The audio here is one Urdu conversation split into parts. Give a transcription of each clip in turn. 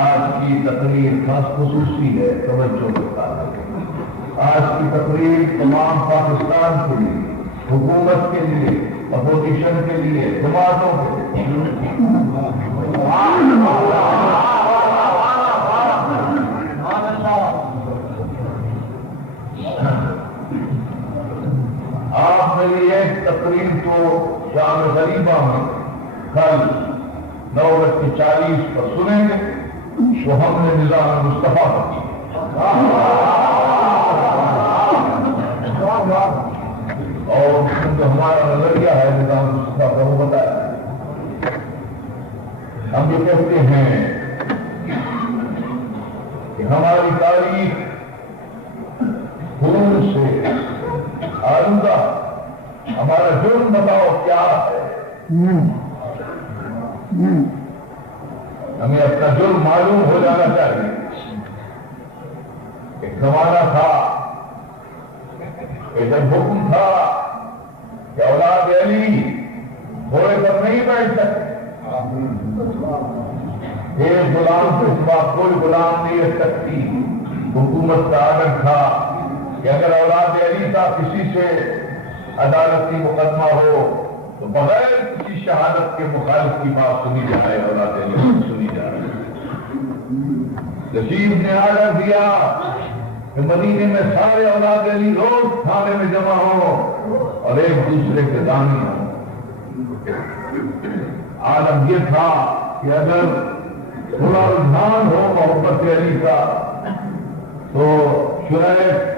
آج کی تقریر خاص خصوصی ہے، توجہ کے ساتھ۔ آج کی تقریر تمام پاکستان کے لیے، حکومت کے لیے، اپوزیشن کے لیے، جماعتوں کے لیے۔ آپ میری ایک تقریر کو شام غریبہ میں کل 9:40 پر سنیں گے، وہ ہم نے نظام مصطفیٰ پر کی۔ اور جو ہمارا نظریہ ہے نظام مصطفیٰ کا وہ بتایا۔ ہم یہ کہتے ہیں کہ ہماری تاریخ خون سے آلودہ، ہمارا جرم بتاؤ کیا ہے؟ ہمیں اپنا جرم معلوم ہو جانا چاہیے۔ ایک زمانہ تھا کہ جب حکم تھا کہ اولاد علی گھوڑے پر نہیں بیٹھ سکتے، ایک غلام کے سوا کوئی غلام نہیں رکھ سکتی۔ حکومت کا آرڈر تھا کہ اگر اولاد علی کا کسی سے عدالتی مقدمہ ہو تو بغیر کسی شہادت کے مخالف کی بات سنی جائے، اولاد علی سنی جائے۔ رشید نے آرڈر دیا کہ مدینے میں سارے اولاد علی روز تھانے میں جمع ہو اور ایک دوسرے کے دانی ہوں۔ عالم یہ تھا کہ اگر تھوڑا رجحان ہو محبت علی کا تو شریف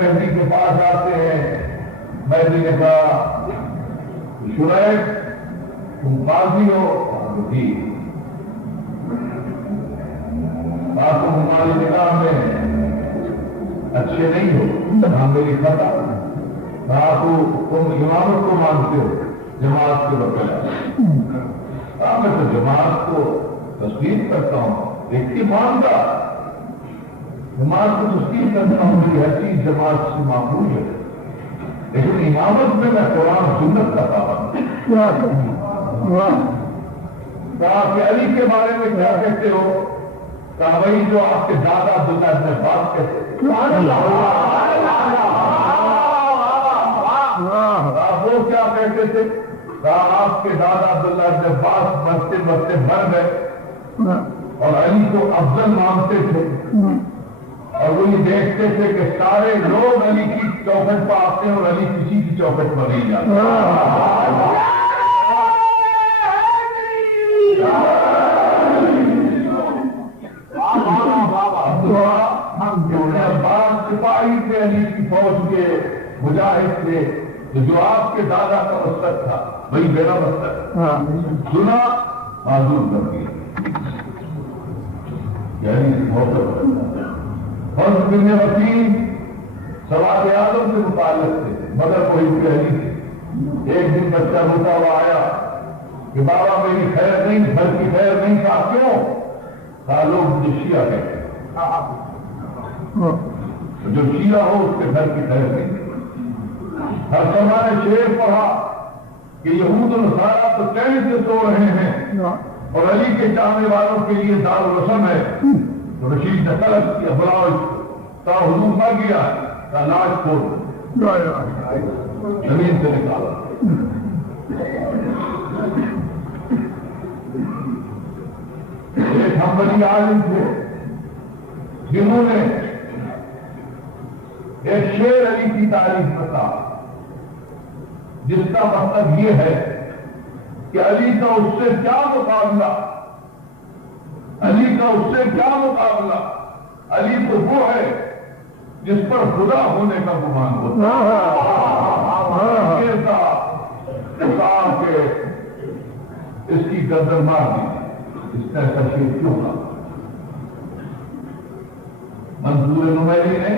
مہدی کے پاس آتے ہیں۔ مہدی نے کہا شریف تم قاضی ہو؟ جی۔ تم ہماری نگاہ میں اچھے نہیں ہو، ہم میری خطا۔ تم امامت کو مانتے ہو جماعت کے بغیر؟ میں تو جماعت کو تسلیم کرتا ہوں، دیکھیے مانتا جماعت کو تسلیم کرتا ہوں، میری حیثیت جماعت سے معقول ہے، لیکن امامت میں قرآن سنت کا پابند ہوں۔ کہا کہ علی کے بارے میں کیا کہتے ہو؟ کہا وہی جو آپ کے دادا عبداللہ ابن عباس کہتے تھے۔ آپ وہ کیا کہتے تھے؟ کہا آپ کے دادا عبداللہ ابن عباس بڑھتے بڑھتے مر گئے اور علی کو افضل مانتے تھے، اور وہی دیکھتے تھے کہ سارے لوگ علی کی چوکھٹ پر آتے ہیں اور علی کسی کی چوکھٹ پر نہیں جاتے۔ عباس سپاہی تھے علی کی فوج کے، مجاہد تھے، جو آپ کے دادا کا مسلک تھا وہی میرا مسلک، سنا معذور کر دیا، یعنی فرض بن وکیل سواد اعظم سے متعلق تھے مگر وہی علی تھے۔ ایک دن بچہ روتا ہوا آیا کہ بابا میری خیر نہیں، گھر کی خیر نہیں، کہا کیوں؟ کہا لوگ مجھے شیعہ کہتے ہیں، جو شیعہ ہو اس کے گھر کی خیر نہیں۔ ہر زمانے شعر پڑھا کہ یہود و نصارہ تو چین سے سو رہے ہیں اور علی کے چاہنے والوں کے لیے دار و رسم ہے۔ تو رشید نے طلب کیا، بلاؤ تا حضور نہ گیا، کا لاش کھول زمین سے نکالا۔ ایک حنبلی عالم تھے جنہوں نے ایک شعر علی کی تعریف میں کہا جس کا مطلب یہ ہے کہ علی کا اس سے کیا مقابلہ، علی کا اس سے کیا مقابلہ، علی تو وہ ہے جس پر خدا ہونے کا گمان ہوتا ہے۔ کہا کہ اس کی گردن مار دی، اس نے ایسا شعر کیوں کہا؟ منصور نمیری نے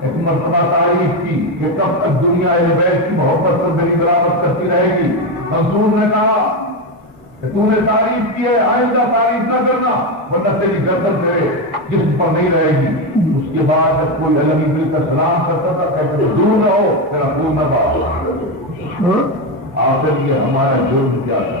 ایک مرتبہ تعریف کی کہ کب تک دنیا اہل بیت کی محبت پر میری برامت کرتی رہے گی۔ منصور نے کہا کہ تو نے تعریف کی ہے، آئندہ تعریف نہ کرنا ورنہ تیری گردن تیرے جسم پر نہیں رہے گی۔ اس کے بعد جب کوئی علمی مل کر سلام کرتا تھا کہتے دور نہ ہو تیرا خون نہ بہا۔ آخر یہ ہمارا جرم کیا تھا؟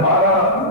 12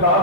7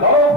100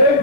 1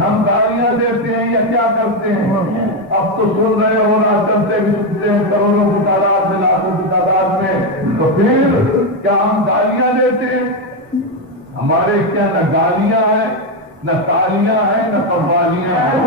ہم گالیاں دیتے ہیں یا کیا کرتے ہیں؟ اب تو سن رہے ہو نا، چلتے بھی سنتے ہیں کروڑوں کی تعداد میں، لاکھوں کی تعداد میں، تو پھر کیا ہم گالیاں دیتے ہیں؟ ہمارے کیا نہ گالیاں ہیں، نہ تالیاں ہیں، نہ قوالیاں ہیں۔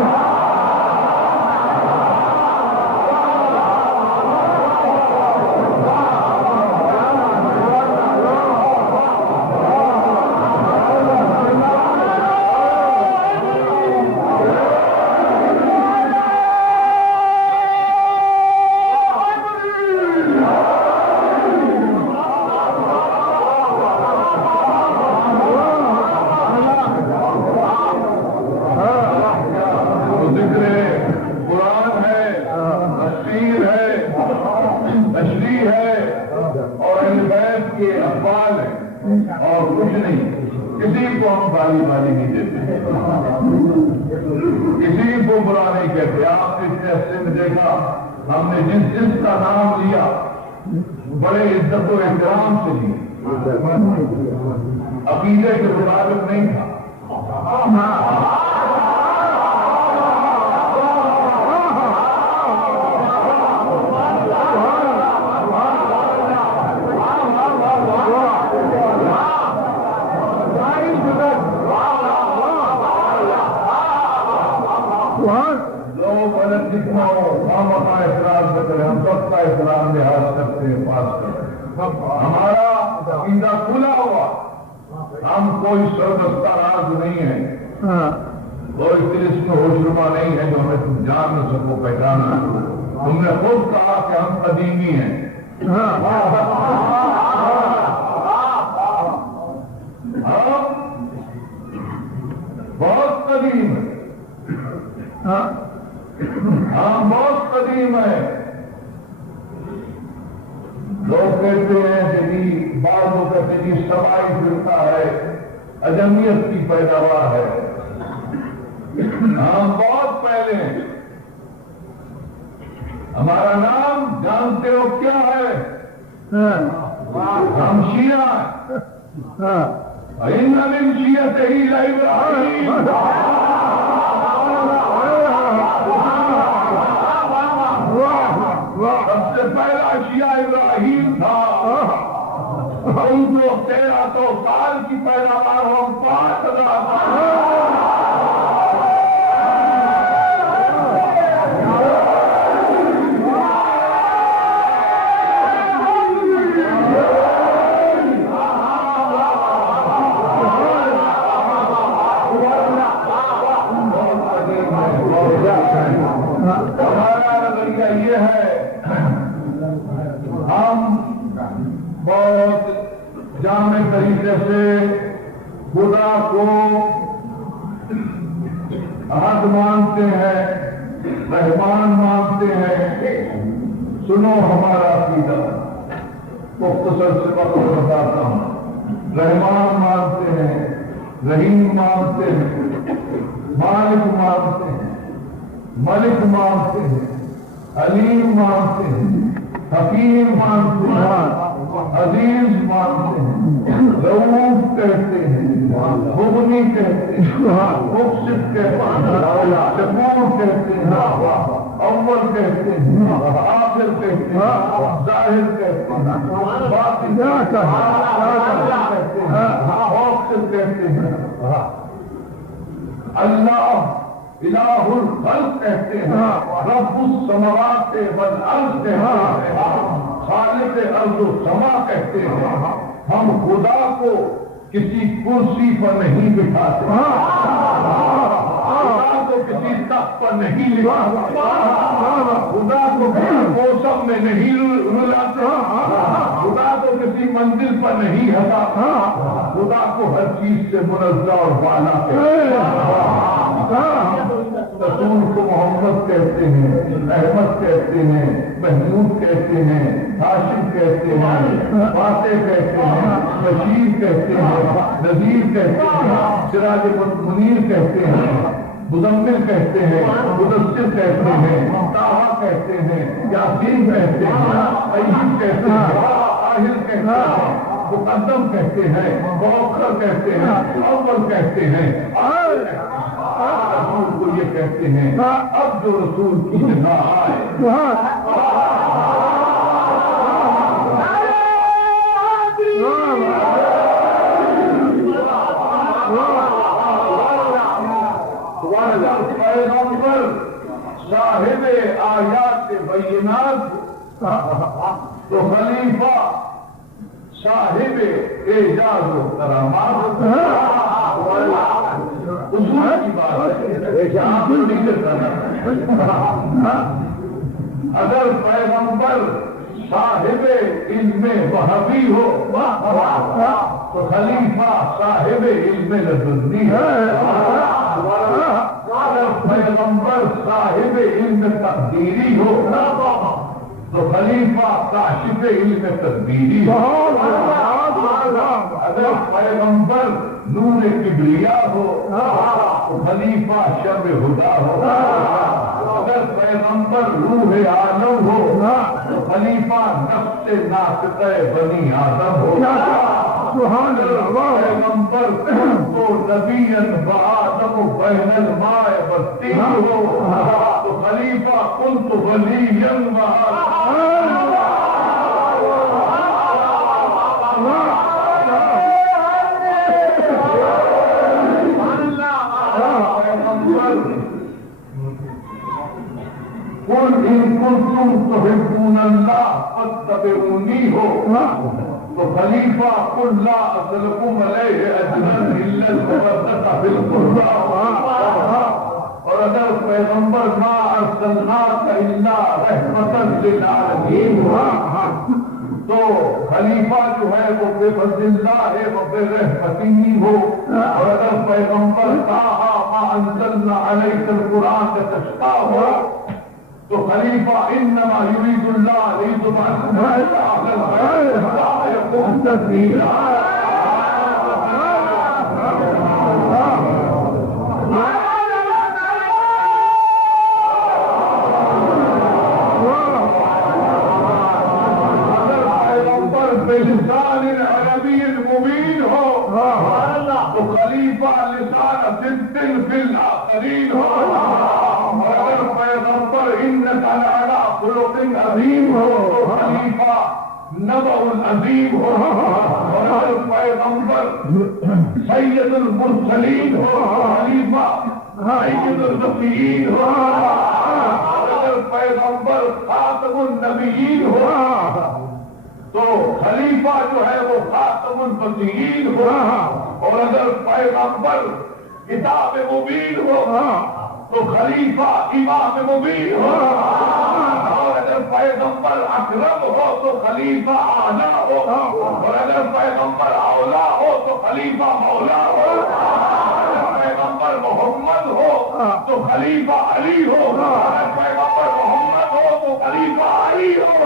اور کچھ نہیں، کسی کو ہم گالی والی نہیں دیتے، کسی کو برا نہیں کہتے۔ آپ نے اتنے عرصے میں دیکھا، ہم نے جس کا نام لیا بڑے عزت و احترام سے لیا، عقیدے کے مطابق نہیں تھا۔ لوگ الگ جتنا ہو، ہم اپنا احترام کرتے ہیں، ہم سب کا احترام لحاظ کرتے ہیں، پاس کرتے ہیں۔ ہمارا عقیدہ کھلا ہوا، ہم کوئی سربستہ راز نہیں ہے، کوئی طلسم میں ہوشربا نہیں ہے جو ہمیں تم جان نہ سکو، پہچانا۔ تم نے خود کہا کہ ہم قدیمی ہیں، ہم بہت قدیم ہیں، ہم بہت قدیم ہیں۔ لوگ کہتے ہیں کہ جی، بعض لوگ کہتے ہیں جی سبائی فرقہ ہے، اجمیت کی پیداوار ہے۔ ہم بہت پہلے ہیں۔ ہمارا نام جانتے ہو کیا ہے؟ ہم شیعہ ہیں۔ ان من شیعتہ ابراہیم، سب سے پہلا شیعہ ابراہیم تھا۔ ہم تو 1300 سال کی پیداوار، ہم 5000 سال۔ ہمارا نظریہ یہ ہے، ہم بہت جامع طریقے سے خدا کو احد مانتے ہیں، رحمان مانتے ہیں۔ سنو ہمارا عقیدہ، مختصر سے بتاتا ہوں۔ رحمان مانتے ہیں، رحیم مانتے ہیں، مالک مانتے ہیں، ملک مانتے ہیں، علیم مانتے ہیں، حکیم مانتے ہیں، عزیز مانتے ہیں، رؤوف کہتے ہیں، مغنی کہتے ہیں، مقسط کہتے ہیں، شکور کہتے ہیں، اول کہتے ہیں، آخر کہتے ہیں، ظاہر کہتے ہیں، باطن کہتے ہیں، مقصد کہتے ہیں، اللہ الہ الخلق کہتے ہیں، رب السماوات والارض کہتے ہیں، خالق ارض و سما کہتے ہیں۔ ہم خدا کو کسی کرسی پر نہیں بٹھاتے، خدا کو کسی تخت پر نہیں لٹاتے، خدا کو کسی موسم میں نہیں رلاتے، خدا کو کسی منزل پر نہیں ہٹاتے، خدا کو ہر چیز سے منزہ اور والا کہتے ہیں۔ رسول کو محمد کہتے ہیں، احمد کہتے ہیں، محمود کہتے ہیں، ہاشم کہتے ہیں، فاتح کہتے ہیں، بشیر کہتے ہیں، نذیر کہتے ہیں، سراج منیر کہتے ہیں، مزمل کہتے ہیں، مدثر کہتے ہیں، طٰہٰ کہتے ہیں، یاسین کہتے ہیں، ایوب کہتے ہیں، طاہر کہتے ہیں، مقدم کہتے ہیں، مؤخر کہتے ہیں، اول کہتے ہیں، رسول کو یہ کہتے ہیں اب جو رسول کی جگہ آئے پیغمبر صاحب آیات بینات تو خلیفہ صاحب اعجاز و کرامات اصول کی بات ہے آپ کو ذکر کرنا اگر پیغمبر صاحب علم وحبی ہو تو خلیفہ صاحب علم لدنی ہے اگر پیغمبر صاحب علم تقدیری ہو تو خلیفہ کاشف علم تدبیری ہو اگر پیغمبر نور کبریا ہو تو خلیفہ شب ہدا ہو اگر پیغمبر روح عالم ہو تو خلیفہ نفس ناطق بنی آدم ہو پیغمبر کو نبی آدم بین الماء والطین ہو تو خلیفہ کنت ولیا قل ان کنتم تحبون اللہ فاتبعونی ہو تو خلیفہ قل لا اسلکم علیہ اجرا الا المودۃ فی القربى اور اگر پیغمبر ما ارسلناک الا رحمۃ للعالمین تو خلیفہ جو ہے وہ بے فضل اللہ ہے وہ بے رحمتی ہو اور اگر پیغمبر کہا ما انزلنا علیک القرآن لتشقى ہو تو خلیفہ انما یرید اللہ لیذهب عنکم اهل البیت ویقوم تدبیرا بلسان عربی مبین ہو تو خلیفہ لسان صدق فی الآخرین ہو اور اگر پیغمبر انک لعلی خلق عظیم ہو تو خلیفہ نبأ العظیم ہو اور اگر پیغمبر سید المرسلین ہو خلیفہ سید النبیین ہو اور اگر پیغمبر خاتم النبیین ہو تو خلیفہ جو ہے وہ خاتم النبیین ہو اور اگر پیغمبر کتاب مبین ہو تو خلیفہ امام مبین ہو اور اگر پیغمبر اکرم ہو تو خلیفہ اعلیٰ ہو اور اگر پیغمبر اولا ہو تو خلیفہ مولا ہو اگر پیغمبر محمد ہو تو خلیفہ علی ہو اگر پیغمبر محمد ہو تو خلیفہ علی ہو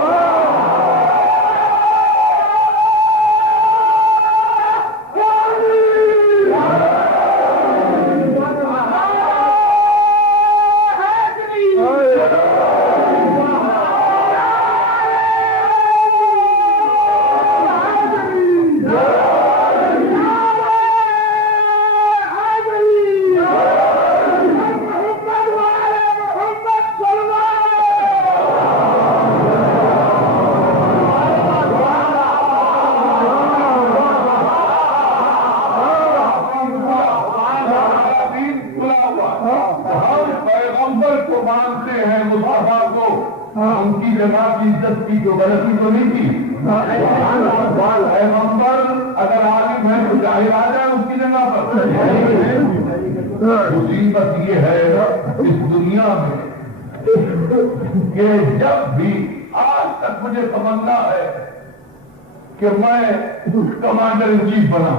کی جو غلطی تو نہیں کی پیغمبر اگر عالم ہے تو ظاہر آ جائے اس کی جگہ پر مصیبت یہ ہے اس دنیا میں کہ جب بھی آج تک مجھے تمنا ہے کہ میں کمانڈر ان چیف بنا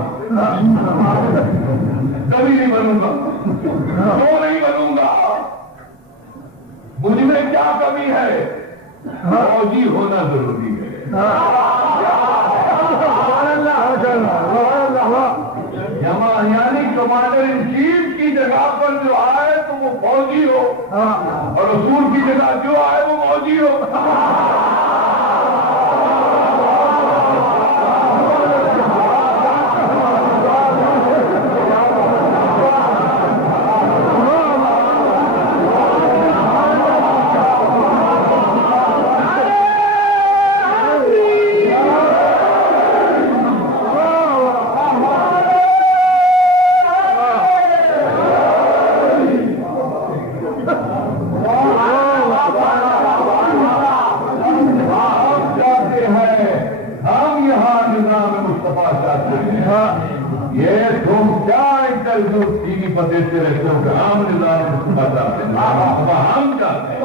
کبھی نہیں بنوں گا کیوں نہیں بنوں گا مجھ میں کیا کمی ہے فوجی ہونا ضروری ہے یعنی کمانڈر ان چیف کی جگہ پر جو آئے تو وہ فوجی ہو اور رسول کی جگہ جو آئے وہ فوجی ہو جو ٹی وی پر دیکھتے رہتے ہو کہ عام نظام مصطفیٰ چاہتے ہیں، ہم چاہتے ہیں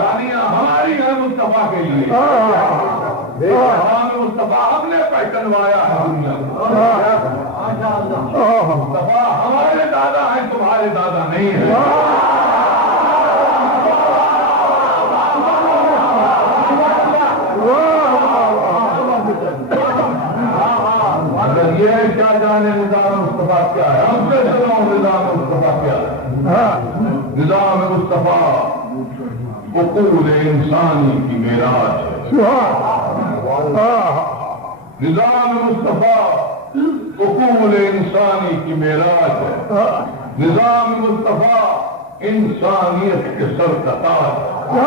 گالیاں ہماری ہیں مصطفیٰ کے لیے، ہم مصطفیٰ ہم نے پہچنوایا ہے دنیا کو، مصطفیٰ ہمارے دادا ہیں تمہارے دادا نہیں ہیں۔ یہ کیا جانے نظام مصطفیٰ کیا ہے، ہم سے چلو نظام مصطفیٰ کیا ہے۔ نظام مصطفیٰ عقول انسانی کی معراج ہے، نظام مصطفیٰ عقول انسانی کی معراج ہے، نظام مصطفیٰ انسانیت کے سر کا تاج ہے،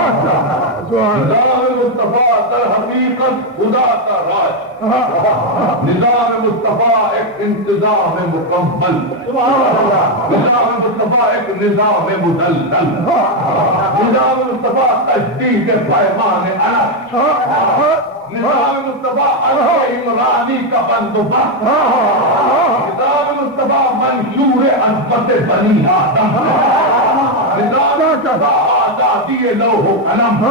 نظام مصطفیٰ در حقیقت خدا کا راج، نظام مصطفیٰ ایک انتظام مکمل، نظام مصطفیٰ ایک نظام مسلسل، نظام مصطفیٰ تجدید پیمان الگ، نظام مصطفیٰ عمرانی کا بندوبست، نظام مصطفیٰ منشور عظمت بنی آدم، نظام مصطفیٰ آزادی لوح و قلم،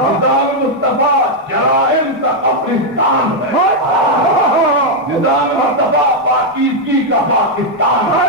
نظام مصطفیٰ جرائم کا قبرستان ہے، نظام مصطفیٰ پاکیزگی کا پاکستان ہے۔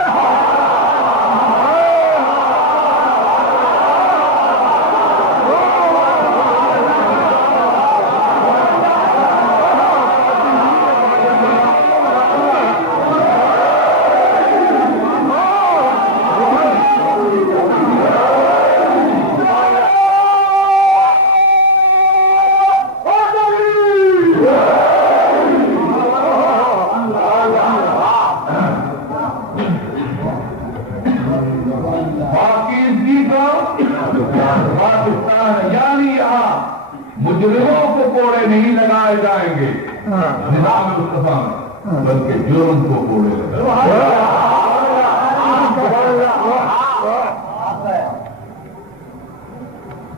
مجرموں کو کوڑے نہیں لگائے جائیں گے نظام مصطفیٰ میں، بلکہ جرم کو کوڑے لگائے۔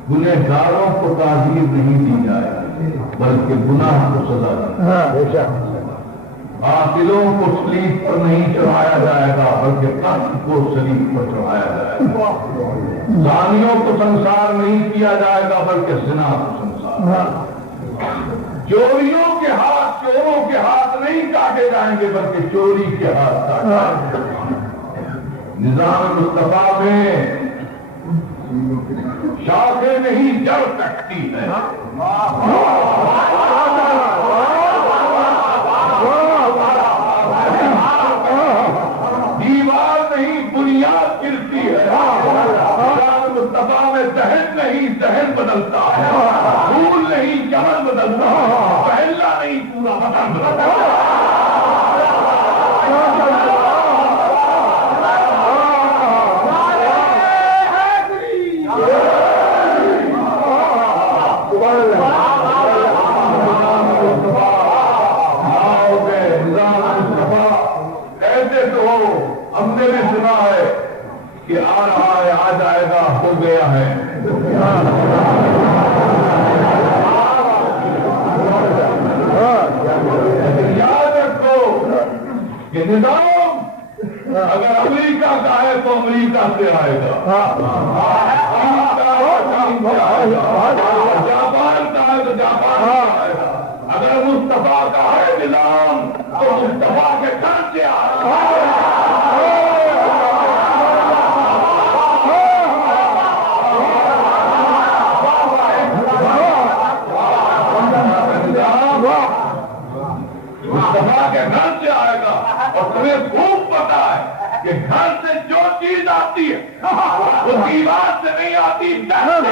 گنہگاروں کو تعزیر نہیں دی جائے بلکہ گناہ کو سزا دی جائے، قاتلوں کو سلیب پر نہیں چڑھایا جائے گا بلکہ قتل کو سلیب پر چڑھایا جائے گا، زانیوں کو سنسار نہیں کیا جائے گا بلکہ زنا کو سنسار، چوریوں کے ہاتھ چوروں کے ہاتھ نہیں کاٹے جائیں گے بلکہ چوری کے ہاتھ کاٹے جائیں گے۔ نظام مصطفیٰ میں شاخیں نہیں جڑ کٹتی ہے، دیوار نہیں بنیاد گرتی ہے، نظام مصطفیٰ میں ذہن نہیں ذہن بدلتا ہے، پھول نہیں چمن بدلتا ہے، پہلا نہیں پورا بدن بدلتا ہے۔ ہم نے بھی سنا ہے کہ آ رہا ہے، آ جائے گا، ہو گیا ہے، لیکن یاد رکھو کہ نظام اگر امریکہ کا ہے تو امریکہ سے آئے گا، جاپان کا ہے تو جاپان سے آئے گا، اگر مصطفیٰ کا ہے نظام تو مصطفیٰ کے گھر سے آئے گا۔ مصطفیٰ کے گھر سے آئے گا، اور تمہیں خوب پتا ہے کہ گھر سے جو چیز آتی ہے وہ دیوار سے نہیں آتی، گھر سے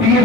3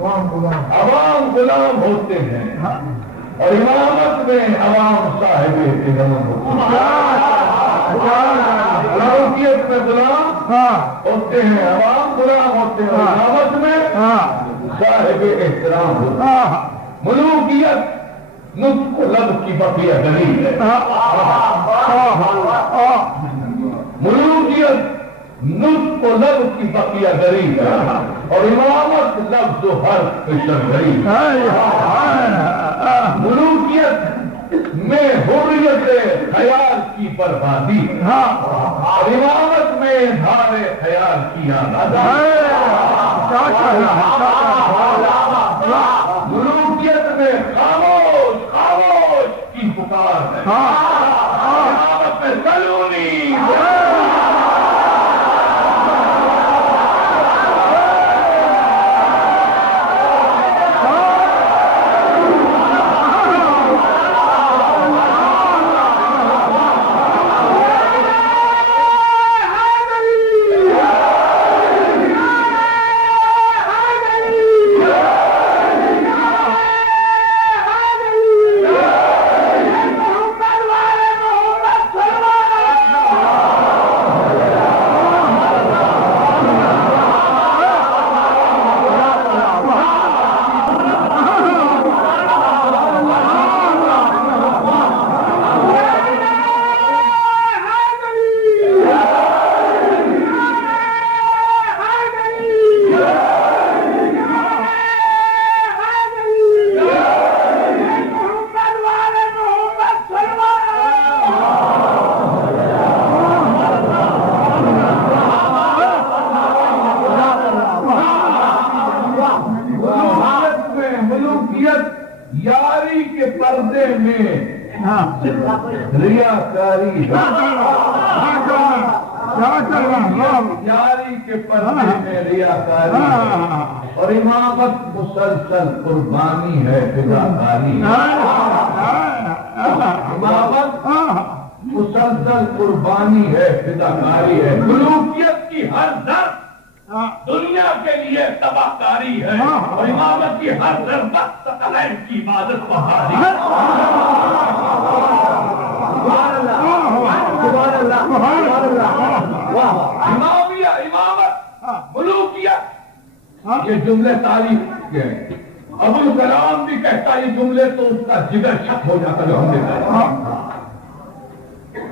عوام غلام ہوتے ہیں اور امامت میں عوام صاحب اہتمام ہوتے ہیں. ملوکیت میں غلام ہوتے ہیں, عوام غلام ہوتے ہیں, اور امامت میں صاحب احترام ہوتے ہیں. ملوکیت نطق لب کی بقیہ دلیل ہے. ملوکیت نطق لب کی بقیہ دلیل ہے, اور امامت لفظ و حرف پہ شرعی ہے. ملوکیت میں حریت خیال کی بربادی ہے, اور امامت میں اظہار خیال کی آزادی. ملوکیت میں خاموش خاموش کی پکار ہے, امامت میں سلونی یاری کے پردے میں ریاکاری ہے. یاری کے پردے میں ریاکاری ہے, اور امامت مسلسل قربانی ہے, فداکاری ہے. امامت مسلسل قربانی ہے, فداکاری ہے. ملوکیت کی ہر ضرب دنیا کے لیے تباہ کاری ہے, اور امامت کی ہر ضربت ثقلین کی عبادت بہاری ہے. امامیہ, امامت, ملوکیت, یہ جملے تعریف کے ہیں. ابوالکلام بھی کہتا یہ جملے تو اس کا جگر شک ہو جاتا جو ہم نے کہا.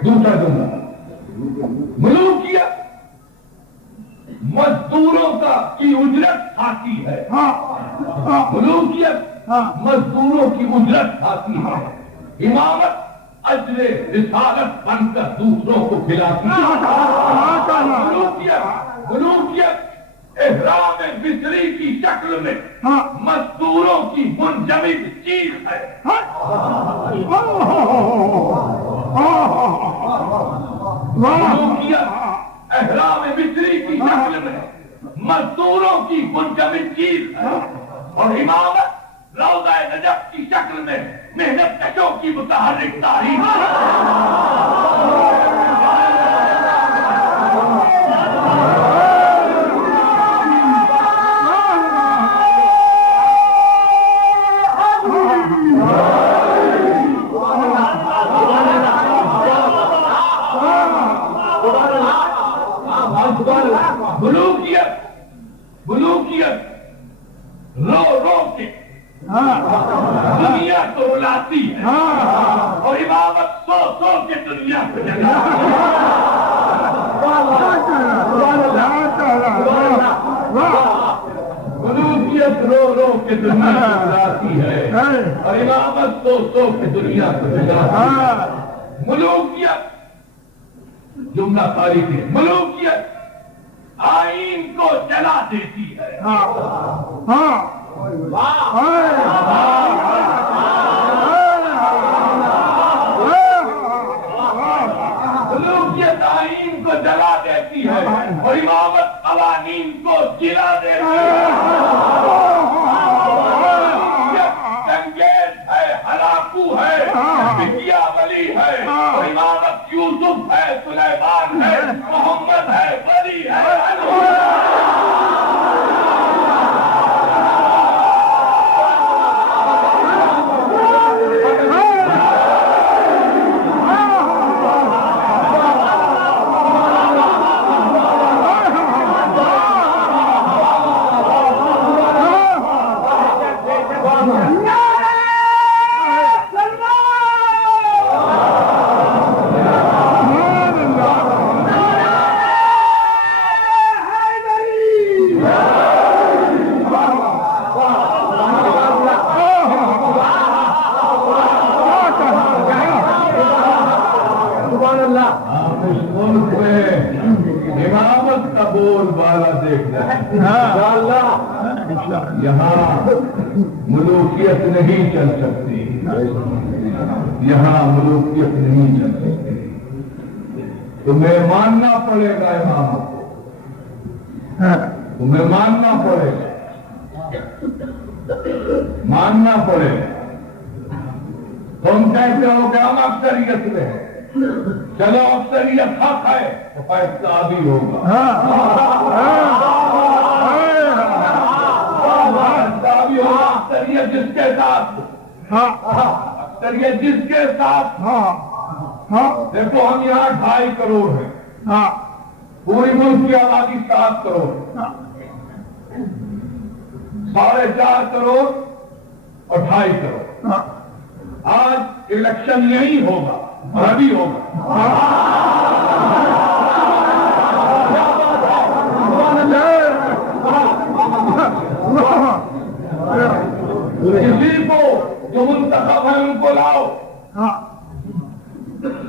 دوسرا جملہ, ملوکیت مزدوروں کی اجرت کھاتی ہے. ملوکیت مزدوروں کی اجرت کھاتی ہے. امامت اجر رسالت بن کر دوسروں کو کھلاتی ہے. ملوکیت احرام مصری کی شکل میں مزدوروں کی منجمد چیز ہے. ملوکیت احرام مصری کی شکل میں مزدوروں کی منجمد چیز ہے, اور امامت روضہ نجف کی شکل میں محنت کشوں کی متحرک تاریخ ہے. ملوکیت رو رو کے دنیا کو رلاتی ہے, اور امامت سو سو کے دنیا کو جگاتی ہے. ملوکیت رو رو کے دنیا کو رلاتی ہے, اور امامت سو سو کے دنیا کو جگاتی ہے. ملوکیت جملہ تاریخ ہے. ملوکیت آئین کو جلا دیتی ہے. ملوکیت آئین کو جلا دیتی ہے, اور امامت قوانین کو جلا دیتی ہے. چنگیز ہے, ہلاکو ہے, بکیا ولی ہے, اور امامت یوسف ہے, سلیمان ہے, محمد ہے, ولی ہے. امامت کا بول بالا دیکھنا ہے. یہاں ملوکیت نہیں چل سکتی، یہاں ملوکیت نہیں چل سکتی. تمہیں ماننا پڑے گا امامت کو، تمہیں ماننا پڑے گا، ماننا پڑے گا. تم کہتے ہو کہ ہم اکثریت میں ہیں، چلو اکثریت حق ہے تو فیصلہ بھی ہوگا. فیصلہ بھی ہوگا. اکثریت جس کے ساتھ، اکثریت جس کے ساتھ. دیکھو ہم یہاں 2.5 کروڑ ہیں، پوری ملک کی آبادی 7 کروڑ، 4.5 کروڑ اور 2.5 کروڑ. آج الیکشن یہی ہوگا اور ابھی ہوگا. کسی کو جو منتخب ہے ان کو لاؤ.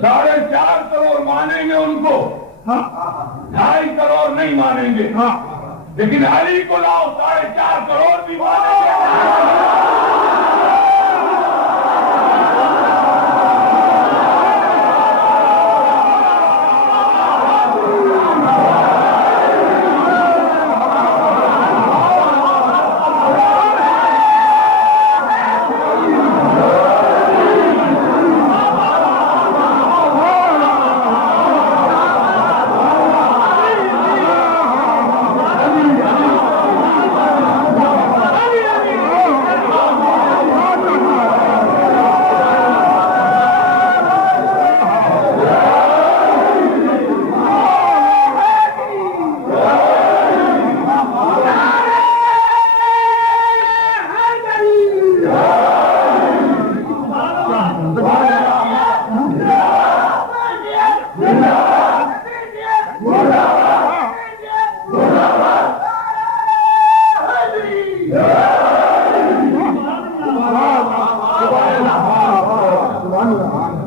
4.5 کروڑ مانیں گے ان کو، 2.5 کروڑ نہیں مانیں گے. لیکن علی کو لاؤ 4.5 کروڑ بھی مانیں گے.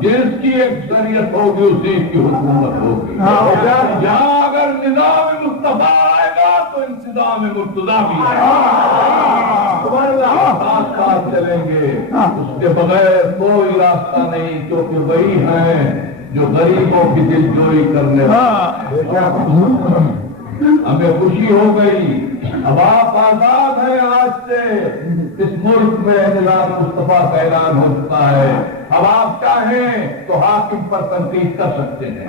جس کی اکثریت ہوگی اسی کی حکومت ہوگی. جہاں اگر نظام مصطفیٰ آئے گا تو انتظام مرتضیٰ بھی آئے گا. ساتھ ساتھ چلیں گے، اس کے بغیر کوئی راستہ نہیں، کیونکہ وہی ہیں جو غریبوں کی دل جوئی کرنے والے. ہمیں خوشی ہو گئی، اب آپ آزاد ہیں. آج سے اس ملک میں نظام مصطفیٰ کا اعلان ہوتا ہے. اب آپ چاہیں تو حاکم پر تنقید کر سکتے ہیں.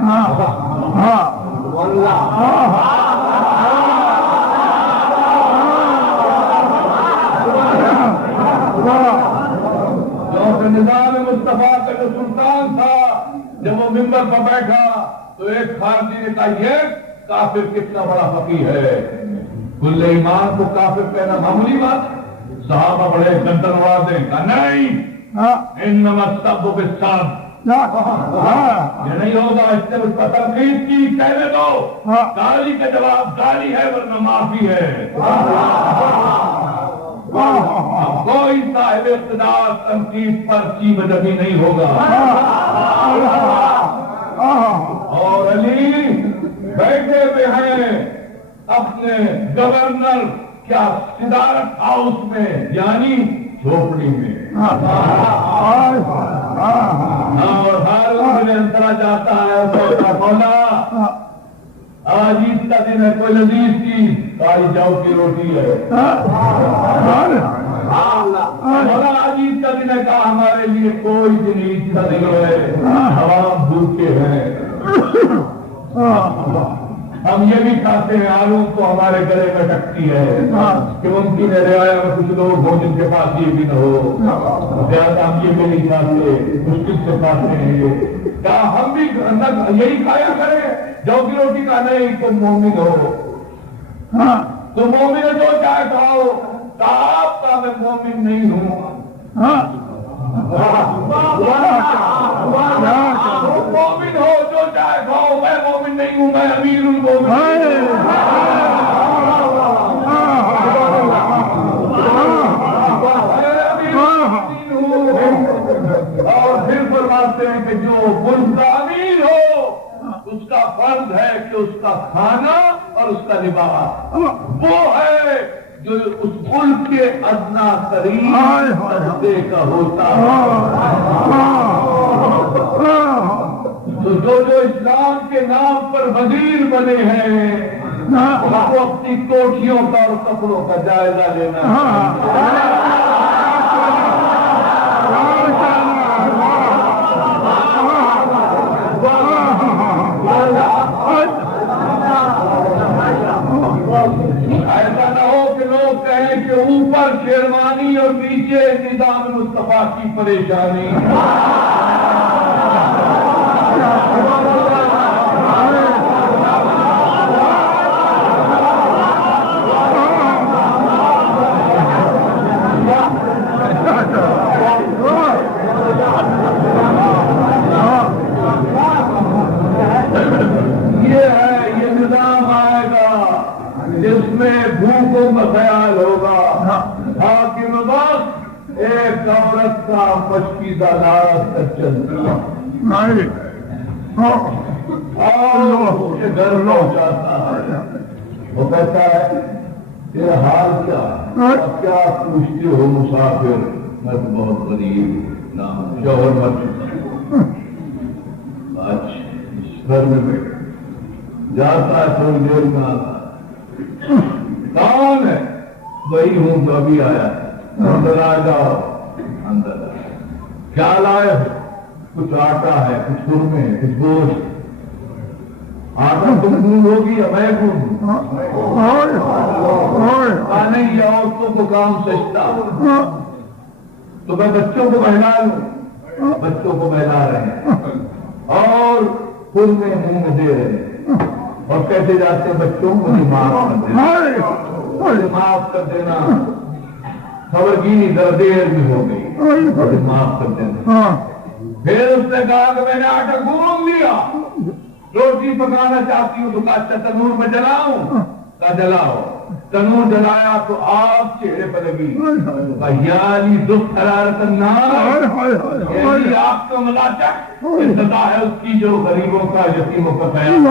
کیونکہ نظام مصطفیٰ کا جو سلطان تھا، جب وہ ممبر پر بیٹھا تو ایک خارجی نے کہا یہ کافر کتنا بڑا فقیہ ہے. کل ایمان کو کافر کہنا معمولی بات. صحابہ بڑے گردن نوازے، کہا نہیں، انما السب بالسب، یہ نہیں ہوگا. اس نے اس پر تنقید کی، کہنے دو گالی کا جواب گالی ہے ورنہ معافی ہے. کوئی صاحب اقتدار تنقید پر چی بدبی نہیں ہوگا. اور علی بیٹھے ہوئے ہیں اپنے گورنر کیا صدارت ہاؤس میں، یعنی جھوپڑی میں. اور ہر میں انترا جاتا ہے مولا آج عید کا دن ہے، کوئی لذیذ چیز، آج جاؤ کی روٹی ہے. مولا آج عید کا دن ہے، کہا ہمارے لیے کوئی دن عید کا دن ہے، ہم بھوکے ہیں. ہم یہ بھی کھاتے ہیں، آلو تو ہمارے گلے میں ٹکتی ہے کہ ممکن ہے رعایا میں کچھ لوگ ہوں جن کے پاس یہ بھی نہ ہو، زیادہ ہم یہ بھی نہیں کھاتے، مشکل سے کھاتے ہیں. کیا ہم بھی یہی کھایا کریں؟ جو کی روٹی کا نہیں، تم مومن ہو، تم مومن جو چاہے کھاؤ. آپ کا میں مومن نہیں ہوں، مومن ہو جو چاہے کھاؤ، میں مومن نہیں ہوں، میں امیر المومنین۔ اور پھر فرماتے ہیں کہ جو ملک کا امیر ہو اس کا فرض ہے کہ اس کا کھانا اور اس کا لباس وہ ہے جو اس ملک کے ادنا ترین طبقے کا ہوتا ہے۔ تو جو اسلام کے نام پر وزیر بنے ہیں وہ اپنی کوٹھیوں کا اور کپڑوں کا جائزہ لینا ہے۔ ایسا نہ ہو کہ لوگ کہیں کہ اوپر شیروانی اور نیچے نظام مصطفیٰ کی پریشانی۔ یہ نظام آئے گا جس میں بھوکوں کا خیال ہوگا، حاکم وقت ایک عورت کا مشکیزہ ناز تک چلتا اور گھر لو جاتا ہے، وہ کہتا ہے تیرا حال کیا ہے؟ کیا پوچھتے ہو مسافر؟ میں تو بہت غریب نام شوہر مر چکا۔ آج گھر میں بیٹھ جاتا ہے، تھوڑی دیر میں آتا ہے، کون ہے؟ وہی ہوں جو ابھی آیا ہے، اندر آ جاؤ۔ اندر کیا لائے ہو؟ کچھ آٹا ہے، کچھ قورمے ہیں، کچھ گوشت۔ آٹا تم ڈھونڈ ہوگی یا میں ڈھونڈوں؟ نہیں، یہ عورتوں کو کام سجتا تو میں بچوں کو بہلا لوں۔ بچوں کو بہلا رہے ہیں اور قورمے منہ میں دے رہے ہیں اور کہتے جاتے ہیں بچوں کو معاف کر دینا، معاف کر دینا۔ خبر کی دیر بھی ہو گئی، معاف کر دینا۔ پھر اس نے کہا کہ میں نے آٹا گوندھ لیا، روٹی پکانا چاہتی ہوں تو کہا تنور میں جلاؤں؟ کہا جلاؤ۔ تنور جلایا تو آگ چہرے پر لگی، یعنی دکھ حرارت النار، یعنی آگ کا ملاچک سزا ہے اس کی جو غریبوں کا یتیموں کا خیال۔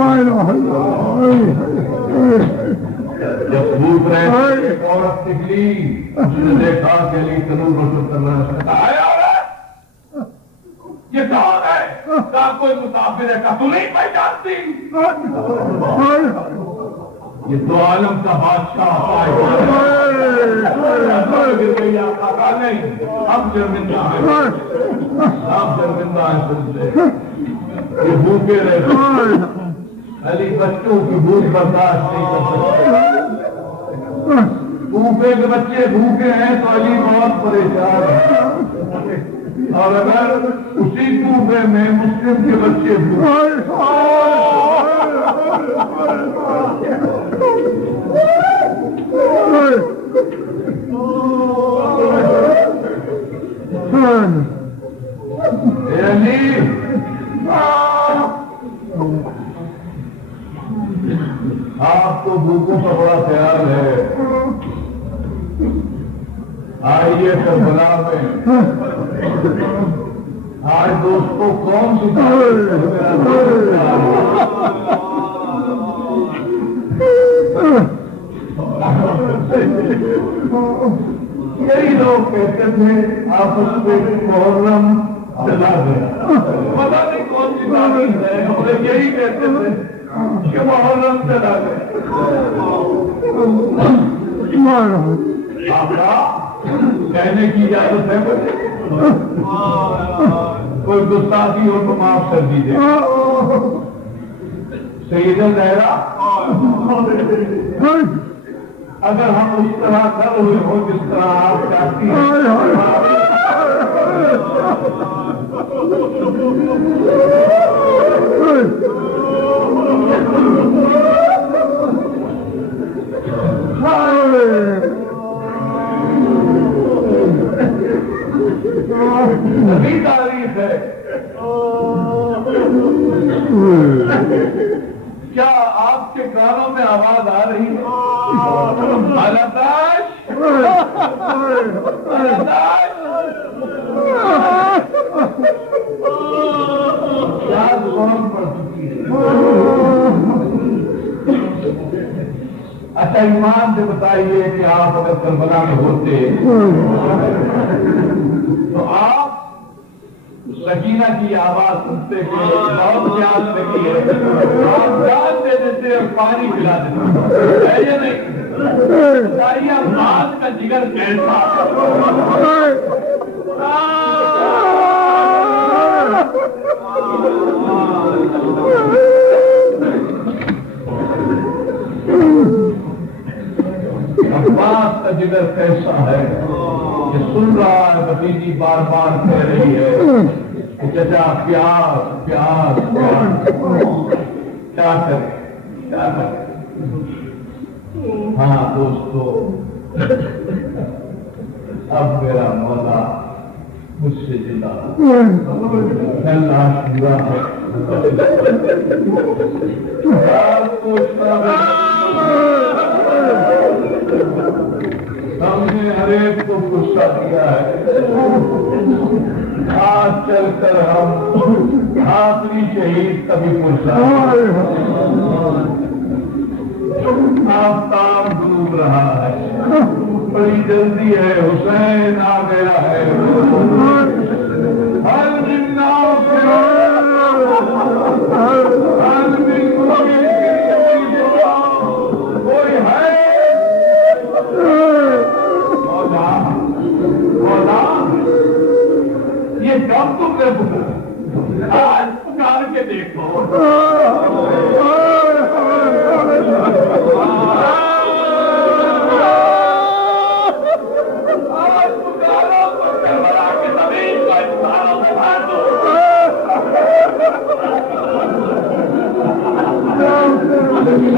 جب بھوک رہے ایک عورت نکلی، اس نے دیکھا کہ علی تنور روشن کرنا، یہ کون ہے؟ کہا کوئی مسافر ہے۔ کہا تو نہیں پہچانتی؟ یہ تو عالم کا بادشاہ کہا نہیں، اب شرمندہ ہے، اب شرمندہ ہے تم سے، یہ بھوکے رہے۔ علی بچوں کی بھوک برداشت نہیں کر سکتے، کوفے کے بچے بھوکے ہیں تو علی بہت پریشان ہے، اور اگر اسی کوفے میں مسلم کے بچے بھوکے آپ کو بھوکوں کا بڑا خیال ہے، آئیے کربلا میں آج دوستوں کون سی یہی لوگ کہتے تھے آپس میں محرم چلا گیا، پتا نہیں کون سی تاریخ ہے، یہی کہتے تھے کہ محرم چلا گیا۔ آپ کا کہنے کی اجازت ہے مجھے؟ کوئی گستاخی ہو تو معاف کر دیجیے۔ سید الزہرا، اگر ہم اس طرح کر ہوئے ہوں جس طرح آپ چاہتی ہیں، نبی تاریخ ہے. کیا آپ کے کانوں میں آواز آ رہی ہے؟ الاداش کیا قوم پڑ چکی ہے. اچھا ایمان سے بتائیے کہ آپ اگر کربلا میں ہوتے تو آپ سکینہ کی آواز سنتے کہ بہت پیاس لگی ہے, آپ جان دے دیتے اور پانی پلا دیتے, ہے یا نہیں؟ بتائیے ماں کا جگر کیسا. عباس کا جگر کیسا ہے کہ سن رہا ہے بھتیجی بار بار کہہ رہی ہے کہ چچا پیاس پیاس پیاس. کیا کرے کیا کرے. ہاں دوستو, اب میرا مولا مجھ سے جدا اللہ پورا ہے. ہم نے ہر ایک کو غصہ دیا ہے. آج چل کر ہم آخری شہید کبھی پوچھا. آفتاب ڈوب رہا ہے, بڑی جلدی ہے, حسین آ گیا ہے. ہر دن کوئی ہے یہ کب تم نے پکڑا, آج پکار کے دیکھو. آج پکارو تو کربلا کے زمین کا انسانوں میں بھر دو.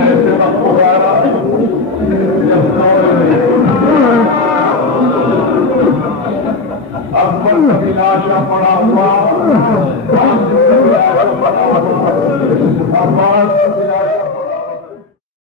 ایسے وقت پکارا جب اکبر کا لاشا پڑا ہوا